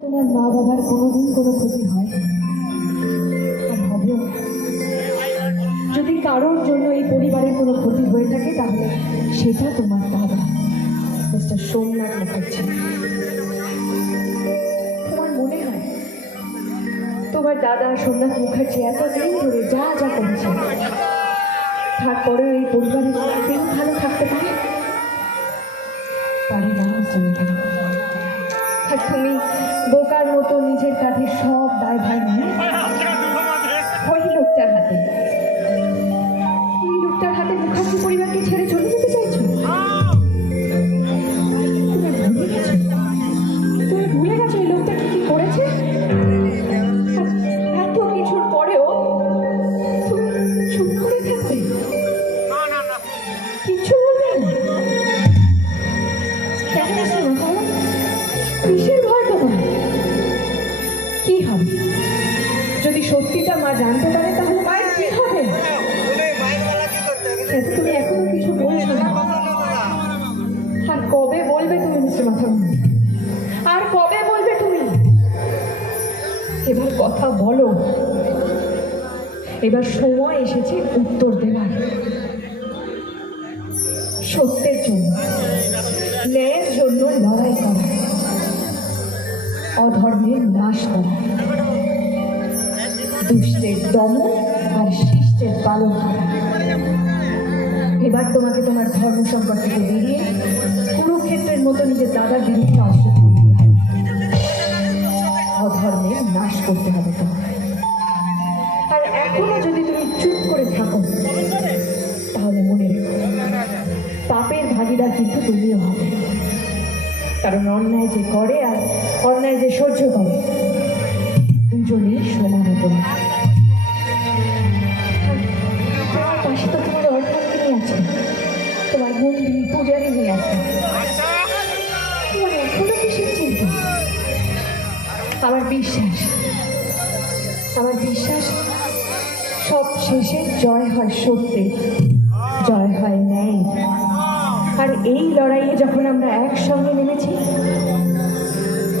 তোমার মা বাবার কোনোদিন কোনো ক্ষতি হয় যদি কারোর জন্য এই পরিবারের কোনো ক্ষতি হয়ে থাকে, তাহলে সেটা তোমার দাদা মিস্টার সোমনাথ মুখার্জি। তোমার মনে হয় তোমার দাদা সোমনাথ মুখার্জি এতদিন ধরে যা যা করেছে, তারপরেও এই পরিবারের কেউ ভালো থাকতে পারে পারে না মিস্টার মুখার্জি আর তুমি বোকার মতো নিজের কাঁধে সব দায় ভার নিয়ে ওই লোকটার হাতে। কি হবে? যদি সত্যিটা মা জানতে পারে, তাহলে মায়ের কি হবে? তুমি এখনও কিছু বলছো আর কবে বলবে তুমি মিস্টার মাথা আর কবে বলবে তুমি? এবার কথা বলো। এবার সময় এসেছে উত্তর দেওয়ার সত্যের জন্য, ন্যায়ের জন্য লড়াই করা। অধর্মের নাশ করা। দুষ্টের দমন আর শিষ্টের পালন করা। এবার তোমাকে তোমার ধর্ম সম্পর্ক থেকে বেরিয়ে কুরুক্ষেত্রের মতো নিজের দাদার বিরুদ্ধে তুলতে হবে। অধর্মের নাশ করতে হবে তোমাকে। আর এখনও যদি তুমি চুপ করে থাকো, তাহলে মনে রেখো, পাপের ভাগিদার কিন্তু তুমিও হবে। কারণ অন্যায় যে করে আর অন্যায় যে সহ্য করে। দুজনেই সমান অপরাধ পাশে তো আছে। তোমার মন্দির আছে। চিন্তা? আমার বিশ্বাস আমার বিশ্বাস, সব শেষে জয় হয় সত্যে এই লড়াইয়ে যখন আমরা একসঙ্গে নেমেছি,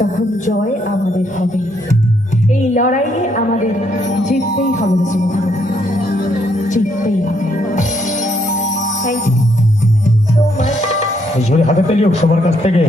তখন জয় আমাদের হবে। এই লড়াইয়ে আমাদের জিততেই হবে জীবন জিততেই হবে। থ্যাংক হাতে পেলেও সবার কাছ থেকে।